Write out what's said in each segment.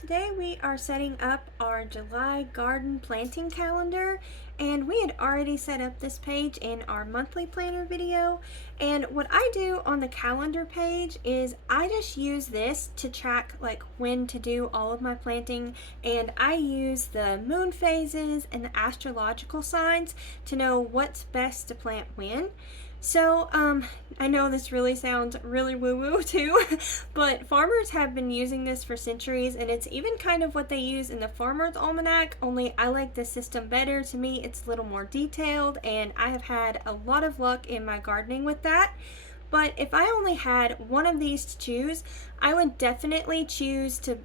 Today we are setting up our July garden planting calendar, and we had already set up this page in our monthly planner video. And what I do on the calendar page is I just use this to track like when to do all of my planting, and I use the moon phases and the astrological signs to know what's best to plant when. So, I know this really sounds really woo-woo too, but farmers have been using this for centuries, and it's even kind of what they use in the Farmer's Almanac, only I like this system better. To me, it's a little more detailed, and I have had a lot of luck in my gardening with that. But if I only had one of these to choose, I would definitely choose to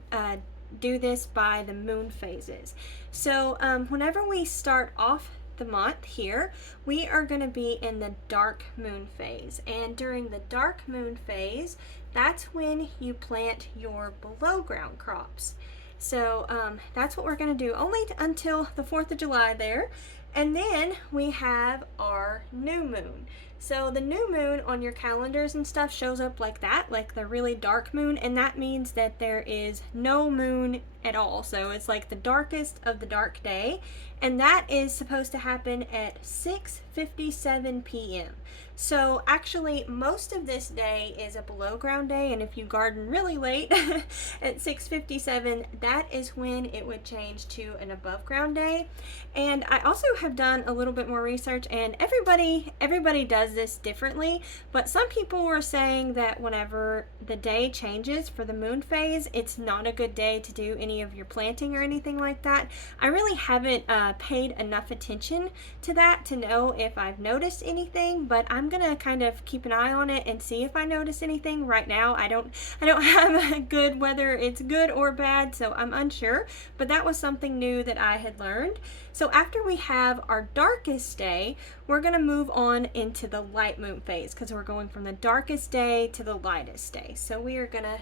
do this by the moon phases. So, whenever we start off the month here, we are going to be in the dark moon phase, and during the dark moon phase, that's when you plant your below ground crops. So that's what we're going to do only until the 4th of July there. And then we have our new moon. So the new moon on your calendars and stuff shows up like that, like the really dark moon, and that means that there is no moon at all. So it's like the darkest of the dark day, and that is supposed to happen at 6:57 p.m. So actually most of this day is a below ground day, and if you garden really late at 6:57, that is when it would change to an above ground day. And I also have done a little bit more research, and everybody does this differently, but some people were saying that whenever the day changes for the moon phase, it's not a good day to do any of your planting or anything like that. I really haven't paid enough attention to that to know if I've noticed anything, but I'm gonna kind of keep an eye on it and see if I notice anything. Right now I don't have a good whether it's good or bad, so I'm unsure, but that was something new that I had learned. So after we have our darkest day, we're going to move on into the light moon phase, because we're going from the darkest day to the lightest day. So we are going to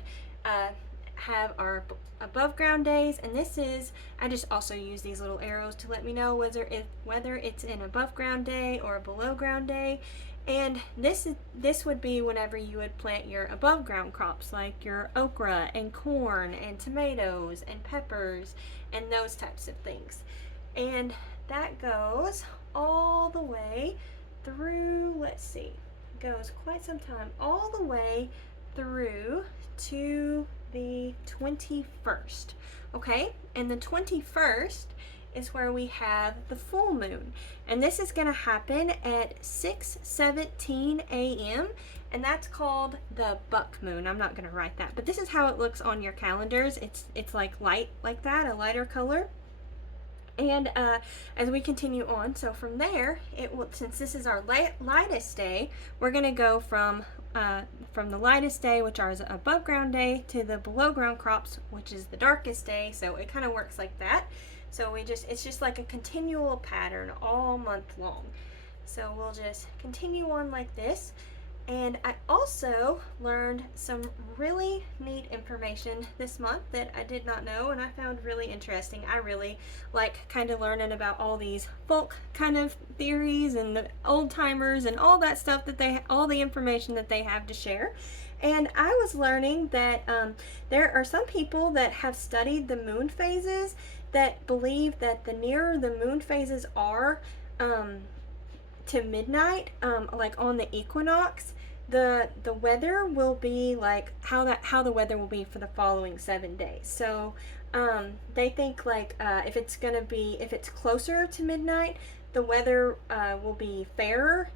have our above ground days, and this is, I just also use these little arrows to let me know whether it's an above ground day or a below ground day. And this would be whenever you would plant your above ground crops, like your okra and corn and tomatoes and peppers and those types of things. And that goes all the way through, let's see, goes quite some time, all the way through to the 21st. Okay, and the 21st is where we have the full moon, and this is going to happen at 6:17 a.m. and that's called the buck moon. I'm not going to write that, but this is how it looks on your calendars. It's like light like that, a lighter color. And as we continue on, so from there, since this is our lightest day, we're going to go from the lightest day, which is above ground day, to the below ground crops, which is the darkest day. So it kind of works like that. So it's just like a continual pattern all month long. So we'll just continue on like this. And I also learned some really neat information this month that I did not know, and I found really interesting. I really like kind of learning about all these folk kind of theories and the old timers and all that stuff all the information that they have to share. And I was learning that there are some people that have studied the moon phases that believe that the nearer the moon phases are to midnight, like on the equinox, the weather will be like how the weather will be for the following 7 days. So they think like if it's closer to midnight, the weather will be fairer,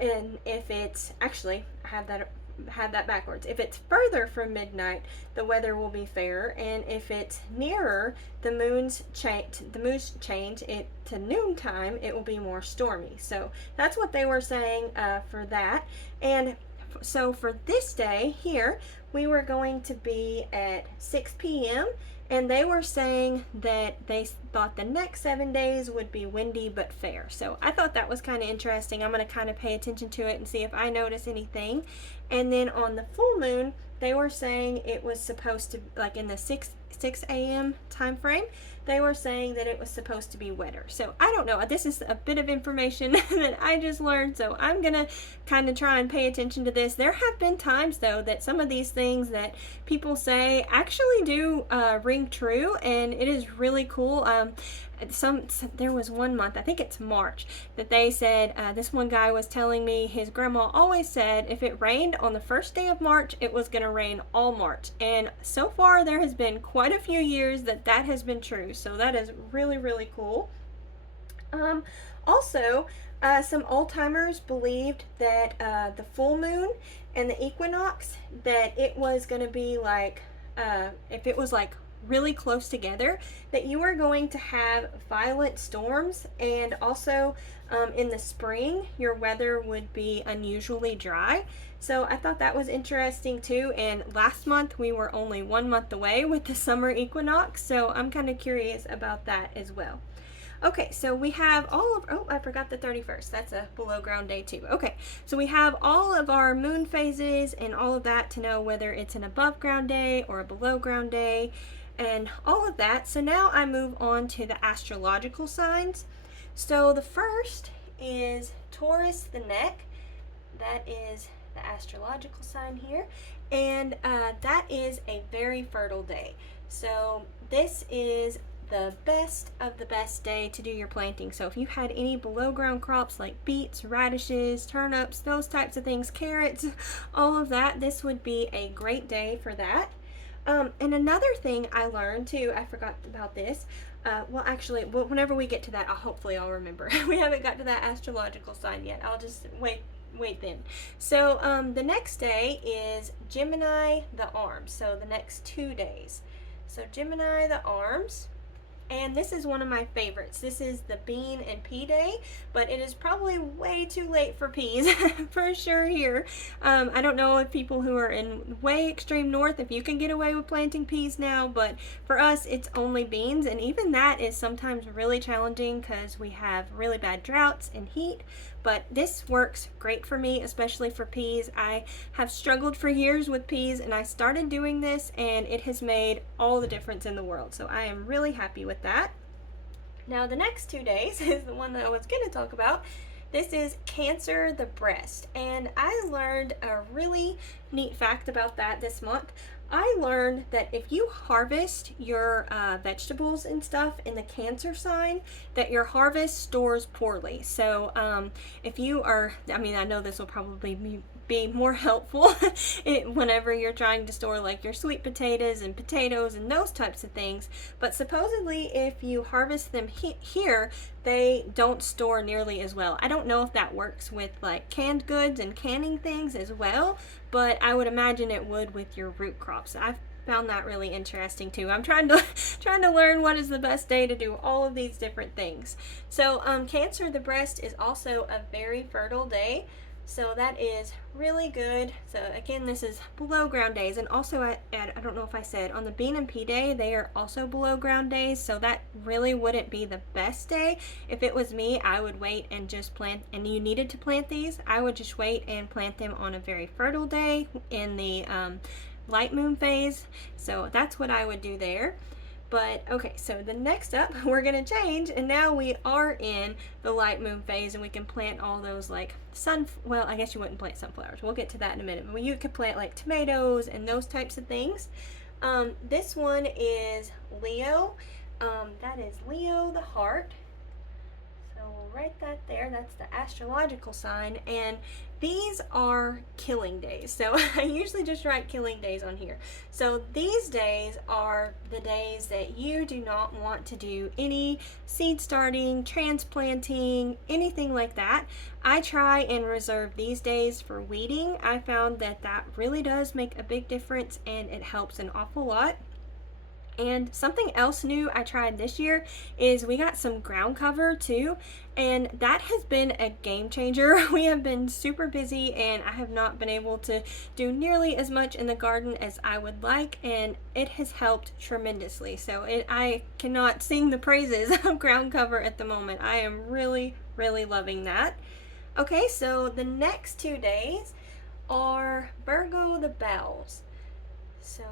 and if it's actually I have that backwards. If it's further from midnight, the weather will be fairer, and if it's nearer the moon's change it to noontime, it will be more stormy. So that's what they were saying for that. And so for this day here, we were going to be at 6 p.m. and they were saying that they thought the next 7 days would be windy but fair. So I thought that was kind of interesting. I'm going to kind of pay attention to it and see if I notice anything. And then on the full moon, they were saying it was supposed to, like in the 6 a.m. time frame, they were saying that it was supposed to be wetter. So I don't know. This is a bit of information that I just learned, so I'm gonna kind of try and pay attention to this. There have been times though that some of these things that people say actually do ring true, and it is really cool. There was one month, I think it's March, that they said, this one guy was telling me his grandma always said if it rained on the first day of March, it was going to rain all March. And so far there has been quite a few years that has been true. So that is really, really cool. Also, some old timers believed that the full moon and the equinox, that it was going to be like, if it was like really close together, that you are going to have violent storms, and also in the spring your weather would be unusually dry. So I thought that was interesting too, and last month we were only 1 month away with the summer equinox, so I'm kind of curious about that as well. Okay, so we have all of, oh, I forgot the 31st. That's a below ground day too. Okay, so we have all of our moon phases and all of that to know whether it's an above ground day or a below ground day and all of that. So now I move on to the astrological signs. So the first is Taurus the neck. That is the astrological sign here. And that is a very fertile day. So this is the best of the best day to do your planting. So if you had any below ground crops like beets, radishes, turnips, those types of things, carrots, all of that, this would be a great day for that. And another thing I learned too, I forgot about this. Well, actually, whenever we get to that, hopefully I'll remember. We haven't got to that astrological sign yet. I'll just wait then. So the next day is Gemini the arms. So the next 2 days. So Gemini the arms. And this is one of my favorites. This is the bean and pea day, but it is probably way too late for peas for sure here. I don't know if people who are in way extreme north, if you can get away with planting peas now, but for us it's only beans, and even that is sometimes really challenging because we have really bad droughts and heat. But this works great for me, especially for peas. I have struggled for years with peas, and I started doing this and it has made all the difference in the world. So I am really happy with that. Now the next 2 days is the one that I was going to talk about. This is Cancer the breast, and I learned a really neat fact about that this month. I learned that if you harvest your vegetables and stuff in the Cancer sign, that your harvest stores poorly. So if you are, I mean, I know this will probably be more helpful whenever you're trying to store like your sweet potatoes and those types of things, but supposedly if you harvest them here, they don't store nearly as well. I don't know if that works with like canned goods and canning things as well, but I would imagine it would with your root crops. I've found that really interesting too. I'm trying to learn what is the best day to do all of these different things. So Cancer the breast is also a very fertile day. So that is really good. So again, this is below ground days, and also I don't know if I said on the bean and pea day, they are also below ground days. So that really wouldn't be the best day. If it was me, I would wait and just plant, and you needed to plant these, I would just wait and plant them on a very fertile day in the light moon phase. So that's what I would do there. But okay, so the next up, we're gonna change, and now we are in the light moon phase, and we can plant all those like well, I guess you wouldn't plant sunflowers. We'll get to that in a minute. But you could plant like tomatoes and those types of things. This one is Leo. That is Leo the heart. So we'll write that there. That's the astrological sign, and these are killing days. So I usually just write killing days on here. So these days are the days that you do not want to do any seed starting, transplanting, anything like that. I try and reserve these days for weeding. I found that really does make a big difference, and it helps an awful lot. And something else new I tried this year is we got some ground cover too, and that has been a game changer. We have been super busy, and I have not been able to do nearly as much in the garden as I would like, and it has helped tremendously. So I cannot sing the praises of ground cover at the moment. I am really, really loving that. Okay, so the next 2 days are Virgo the bowels. So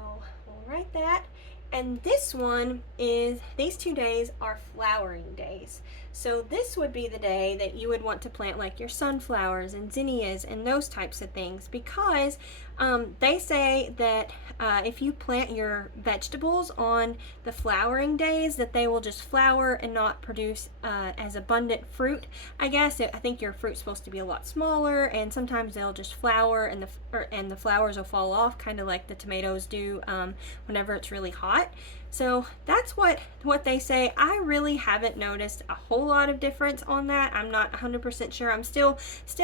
we'll write that. And this one is, these 2 days are flowering days. So this would be the day that you would want to plant like your sunflowers and zinnias and those types of things, because they say that if you plant your vegetables on the flowering days, that they will just flower and not produce as abundant fruit. I guess I think your fruit's supposed to be a lot smaller, and sometimes they'll just flower and the flowers will fall off, kind of like the tomatoes do whenever it's really hot. So that's what they say. I really haven't noticed a whole lot of difference on that. I'm not 100% sure. I'm still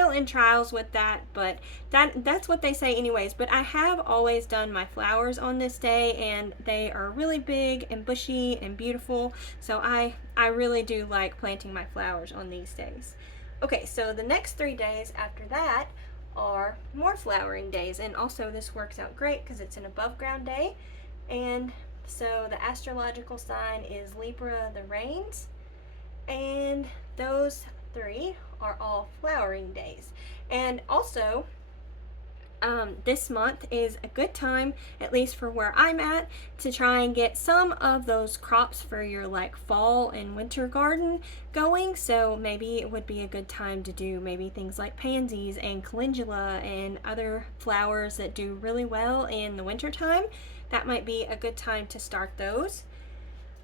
in trials with that, but that's what they say anyways. But I have always done my flowers on this day, and they are really big and bushy and beautiful. So I really do like planting my flowers on these days. Okay, so the next 3 days after that are more flowering days, and also this works out great because it's an above ground day. And so the astrological sign is Libra, the rains, and those 3 are all flowering days. And also this month is a good time, at least for where I'm at, to try and get some of those crops for your like fall and winter garden going. So maybe it would be a good time to do maybe things like pansies and calendula and other flowers that do really well in the winter time. That might be a good time to start those.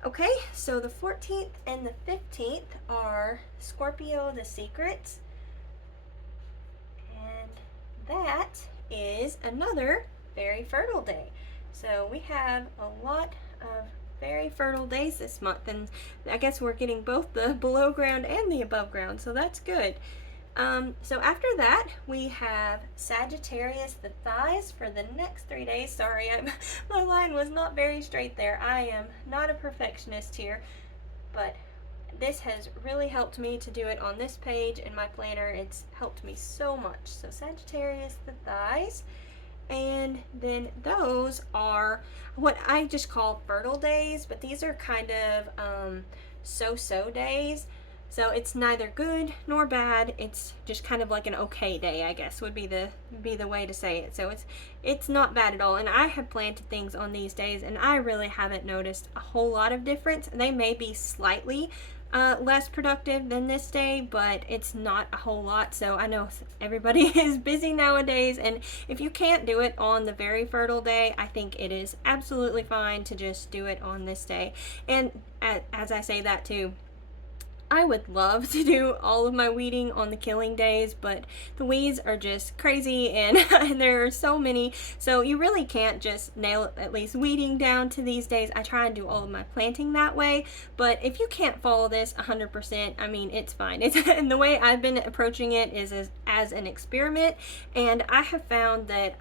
Okay, so the 14th and the 15th are Scorpio, the secrets, and that is another very fertile day. So we have a lot of very fertile days this month, and I guess we're getting both the below ground and the above ground, so that's good. So after that, we have Sagittarius, the thighs, for the next 3 days. Sorry, my line was not very straight there. I am not a perfectionist here, but this has really helped me to do it on this page in my planner. It's helped me so much. So Sagittarius, the thighs, and then those are what I just call fertile days, but these are kind of so-so days. So it's neither good nor bad. It's just kind of like an okay day, I guess, would be the way to say it. So it's not bad at all. And I have planted things on these days, and I really haven't noticed a whole lot of difference. They may be slightly less productive than this day, but it's not a whole lot. So I know everybody is busy nowadays, and if you can't do it on the very fertile day, I think it is absolutely fine to just do it on this day. And as I say that too, I would love to do all of my weeding on the killing days, but the weeds are just crazy, and there are so many, so you really can't just nail at least weeding down to these days. I try and do all of my planting that way, but if you can't follow this 100%, I mean, it's fine. And the way I've been approaching it is as an experiment, and I have found that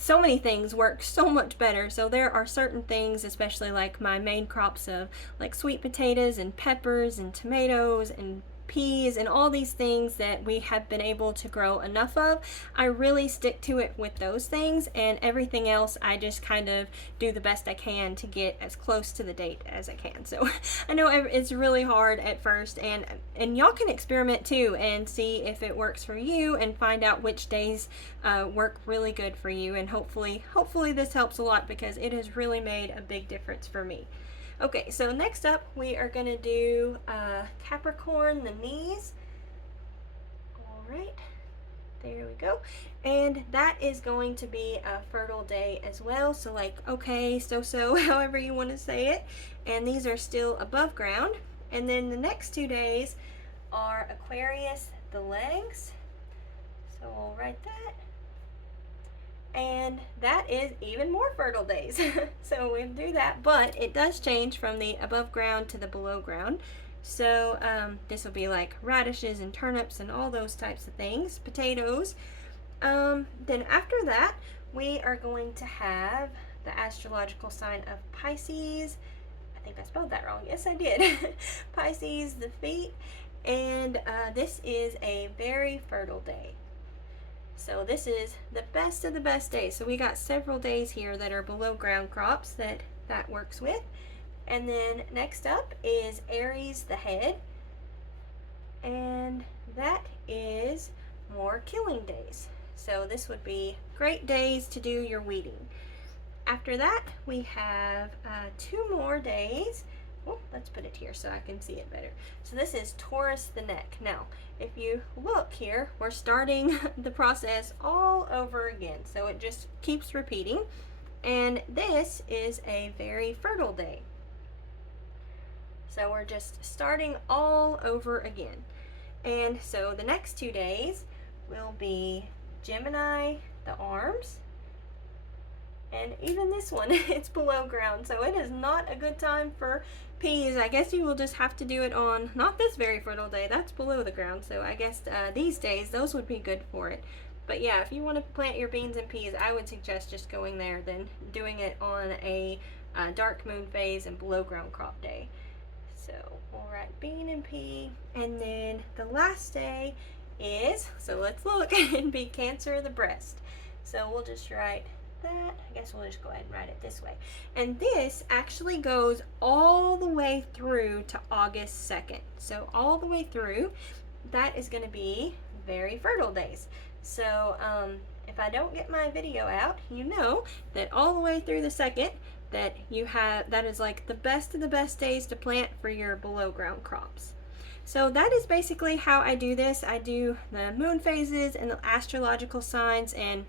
so many things work so much better. So there are certain things, especially like my main crops of like sweet potatoes and peppers and tomatoes and peas and all these things that we have been able to grow enough of. I really stick to it with those things, and everything else I just kind of do the best I can to get as close to the date as I can. So I know it's really hard at first, and y'all can experiment too and see if it works for you and find out which days work really good for you, and hopefully this helps a lot, because it has really made a big difference for me. Okay, so next up we are going to do Capricorn, the knees. All right, there we go. And that is going to be a fertile day as well. So like, okay, so, however you want to say it. And these are still above ground. And then the next 2 days are Aquarius, the legs. So we'll write that. And that is even more fertile days. So we'll do that, but it does change from the above ground to the below ground. So this will be like radishes and turnips and all those types of things, potatoes. Then after that, we are going to have the astrological sign of Pisces. I think I spelled that wrong. Yes, I did. Pisces, the feet. And this is a very fertile day. So this is the best of the best days. So we got several days here that are below ground crops that works with. And then next up is Aries, the head. And that is more killing days. So this would be great days to do your weeding. After that, we have 2 more days. Oh, let's put it here so I can see it better. So this is Taurus the neck. Now, if you look here, we're starting the process all over again. So it just keeps repeating. And this is a very fertile day. So we're just starting all over again. And so the next 2 days will be Gemini, the arms, and even this one, it's below ground, so it is not a good time for peas. I guess you will just have to do it on, not this very fertile day, that's below the ground, so I guess these days, those would be good for it. But yeah, if you want to plant your beans and peas, I would suggest just going there than doing it on a dark moon phase and below ground crop day. So we'll write bean and pea, and then the last day is, so let's look, it'd be Cancer the breast. So we'll just write that. I guess we'll just go ahead and write it this way. And this actually goes all the way through to August 2nd. So all the way through, that is going to be very fertile days. So if I don't get my video out, you know that all the way through the 2nd, that you have, that is like the best of the best days to plant for your below ground crops. So that is basically how I do this. I do the moon phases and the astrological signs, and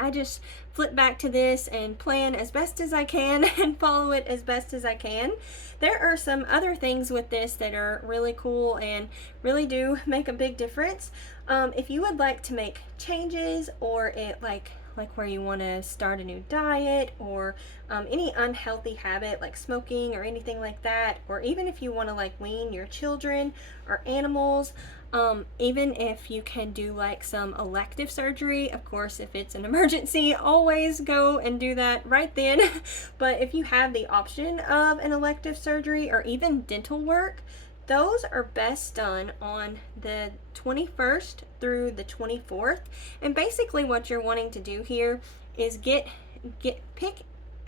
I just flip back to this and plan as best as I can and follow it as best as I can. There are some other things with this that are really cool and really do make a big difference. If you would like to make changes, or it like where you want to start a new diet, or any unhealthy habit like smoking or anything like that, or even if you want to like wean your children or animals, even if you can do like some elective surgery, of course if it's an emergency, always go and do that right then. But if you have the option of an elective surgery or even dental work, those are best done on the 21st through the 24th. And basically what you're wanting to do here is pick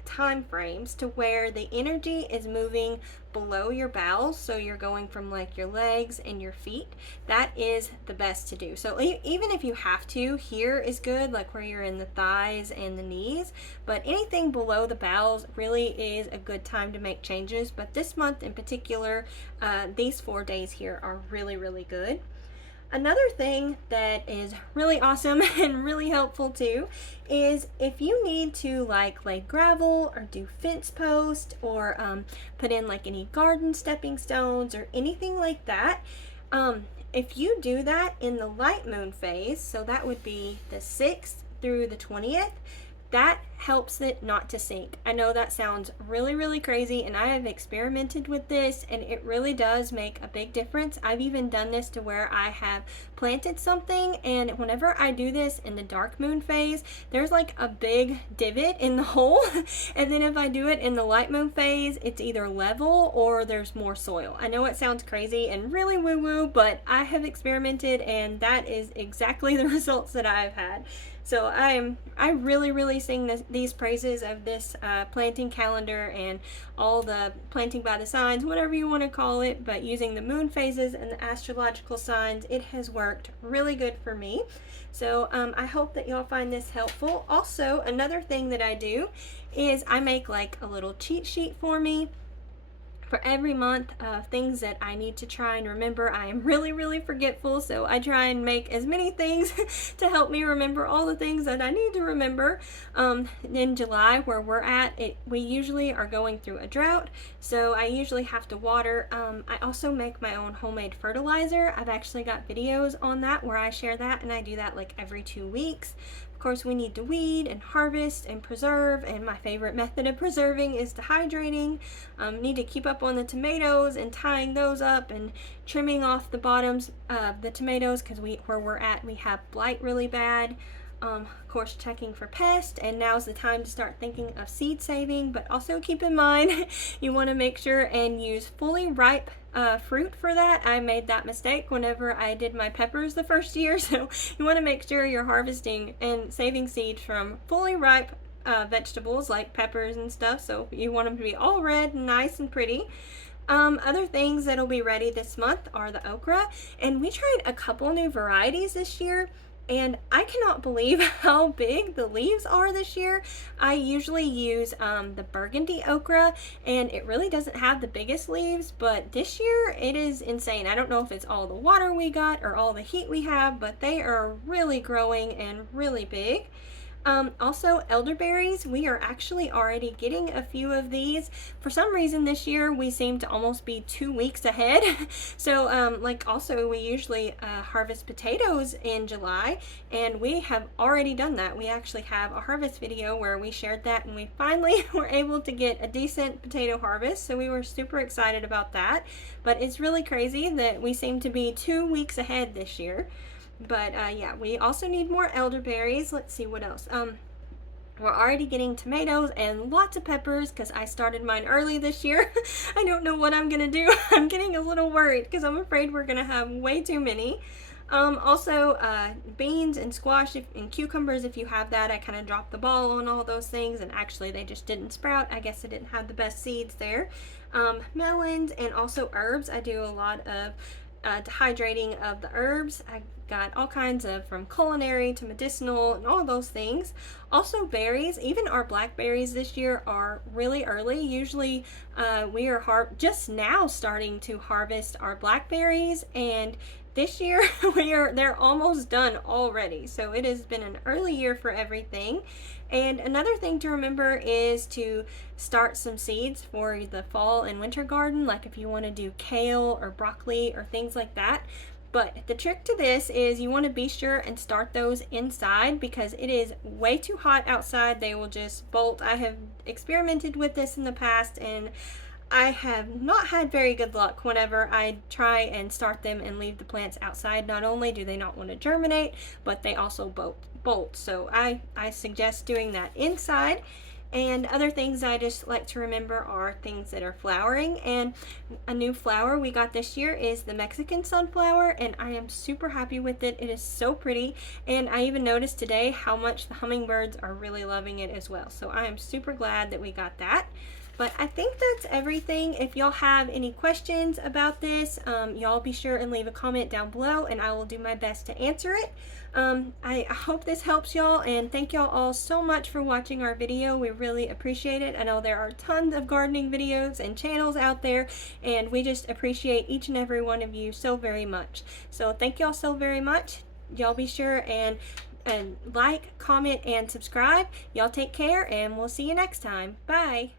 time frames to where the energy is moving below your bowels, so you're going from like your legs and your feet. That is the best to do. So even if you have to, here is good, like where you're in the thighs and the knees, but anything below the bowels really is a good time to make changes. But this month in particular, these 4 days here are really, really good. Another thing that is really awesome and really helpful too is if you need to like lay gravel or do fence post, or put in like any garden stepping stones or anything like that, if you do that in the light moon phase, so that would be the 6th through the 20th, that helps it not to sink. I know that sounds really, really crazy, and I have experimented with this, and it really does make a big difference. I've even done this to where I have planted something, and whenever I do this in the dark moon phase, there's like a big divot in the hole, and then if I do it in the light moon phase, it's either level or there's more soil. I know it sounds crazy and really woo-woo, but I have experimented, and that is exactly the results that I've had. So I really, really sing these praises of this planting calendar and all the planting by the signs, whatever you want to call it, but using the moon phases and the astrological signs, it has worked really good for me. So I hope that y'all find this helpful. Also, another thing that I do is I make like a little cheat sheet for me for every month of things that I need to try and remember. I am really, really forgetful, so I try and make as many things to help me remember all the things that I need to remember. In July, where we're at, we usually are going through a drought, so I usually have to water. I also make my own homemade fertilizer. I've actually got videos on that where I share that, and I do that like every 2 weeks. Of course, we need to weed and harvest and preserve, and my favorite method of preserving is dehydrating. Need to keep up on the tomatoes and tying those up and trimming off the bottoms of the tomatoes, because where we're at, we have blight really bad. Of course, checking for pests, and now's the time to start thinking of seed saving, but also keep in mind you want to make sure and use fully ripe fruit for that. I made that mistake whenever I did my peppers the first year, so you want to make sure you're harvesting and saving seeds from fully ripe vegetables like peppers and stuff, so you want them to be all red and nice and pretty. Other things that'll be ready this month are the okra, and we tried a couple new varieties this year. and I cannot believe how big the leaves are this year. I usually use the burgundy okra, and it really doesn't have the biggest leaves, but this year it is insane. I don't know if it's all the water we got or all the heat we have, but they are really growing and really big. Also, elderberries, we are actually already getting a few of these. For some reason this year, we seem to almost be 2 weeks ahead. So, like also, we usually harvest potatoes in July, and we have already done that. We actually have a harvest video where we shared that, and we finally were able to get a decent potato harvest. So we were super excited about that. But it's really crazy that we seem to be 2 weeks ahead this year. But yeah, we also need more elderberries. Let's see what else. We're already getting tomatoes and lots of peppers because I started mine early this year. I don't know what I'm gonna do. I'm getting a little worried because I'm afraid we're gonna have way too many. Also, beans and squash and cucumbers, if you have that. I kind of dropped the ball on all those things, and actually they just didn't sprout. I guess I didn't have the best seeds there. Melons and also herbs. I do a lot of dehydrating of the herbs. I got all kinds of, from culinary to medicinal and all those things. Also berries, even our blackberries this year are really early. Usually we are just now starting to harvest our blackberries, and this year they're almost done already. So it has been an early year for everything. And another thing to remember is to start some seeds for the fall and winter garden, like if you want to do kale or broccoli or things like that. But the trick to this is you want to be sure and start those inside because it is way too hot outside. They will just bolt. I have experimented with this in the past, and I have not had very good luck whenever I try and start them and leave the plants outside. Not only do they not want to germinate, but they also bolt. So I suggest doing that inside. And other things I just like to remember are things that are flowering. And a new flower we got this year is the Mexican sunflower, and I am super happy with it. It is so pretty, and I even noticed today how much the hummingbirds are really loving it as well. So I am super glad that we got that. But I think that's everything. If y'all have any questions about this, y'all be sure and leave a comment down below, and I will do my best to answer it. I hope this helps y'all, and thank y'all all so much for watching our video. We really appreciate it. I know there are tons of gardening videos and channels out there, and we just appreciate each and every one of you so very much. So thank y'all so very much. Y'all be sure and like, comment, and subscribe. Y'all take care, and we'll see you next time. Bye.